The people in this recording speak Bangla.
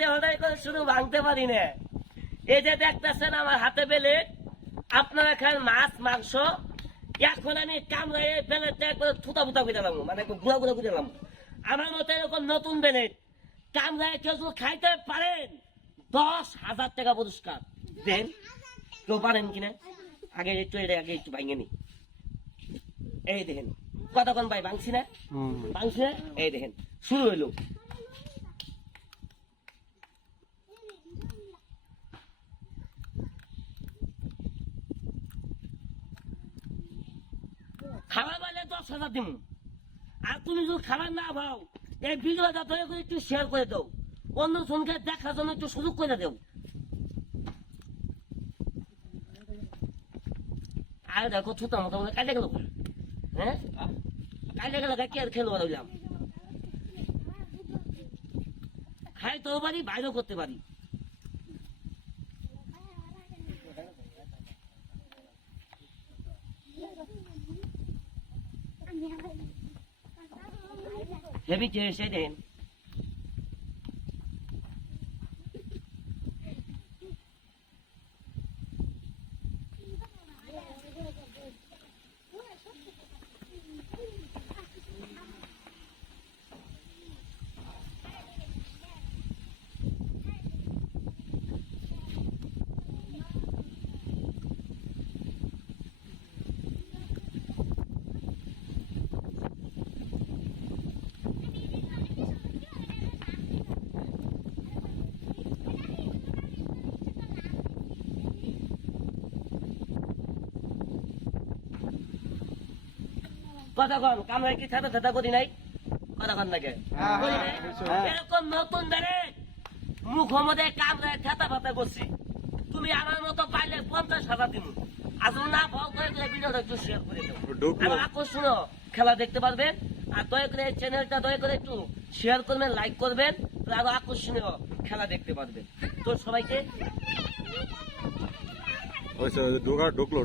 দেহটাই করে শুধু ভাঙতে পারি না। এই যে দেখতেছেন আমার হাতে পেলে, আপনারা খান মাছ মাংস, এখন আমি কামড়াই প্লেটটা একবার থুতা ফুতা করে দিলাম, মানে গুড়া গুড়া করে দিলাম। আমার মতো এরকম নতুন প্লেট কামড়ায় কেউ যদি খাইতে পারেন 10,000 টাকা পুরস্কার দেন। কেউ পারেন কিনা আগে একটু ভাঙে নি। এই দেখেন কতক্ষণ ভাই ভাঙছি না, ভাঙছি না, এই দেখেন শুরু হইলো। খাবার পাইলে 10,000 দিব। আর তুমি যদি খাবার না পাও, এই ভিডিওটা দয়া করে একটু শেয়ার করে দাও, অন্য জনকে দেখার জন্য একটু সুযোগ করে দেও। আর দেখো ছোট মতো কাটে গেল, হ্যাঁ কাটে গেল, কি আর খেলবো রইলাম। খাইতেও পারি, বাইরেও করতে পারি। হেভি টেস্ট, এই দেখেন। কতক্ষণ কামড়াই কি ছাতা ছাতা করি নাই, কতক্ষণ লাগে এরকম নতুন বেড়ে মুখ মধ্যে কামড়ায় ছাতা ফাতা করছি। তুমি আমার মতো পাইলে 50,000 দিব। আসলে না ভাও করে ভিডিওটা একটু শেয়ার করে দাও, আমার আকর্ষণীয় খেলা দেখতে পারবেন। আর দয়া করে চ্যানেলটা দয়া করে একটু শেয়ার করবেন, লাইক করবেন, আরো আকর্ষণীয় খেলা দেখতে পারবেন। তো সবাইকে ঢুকলো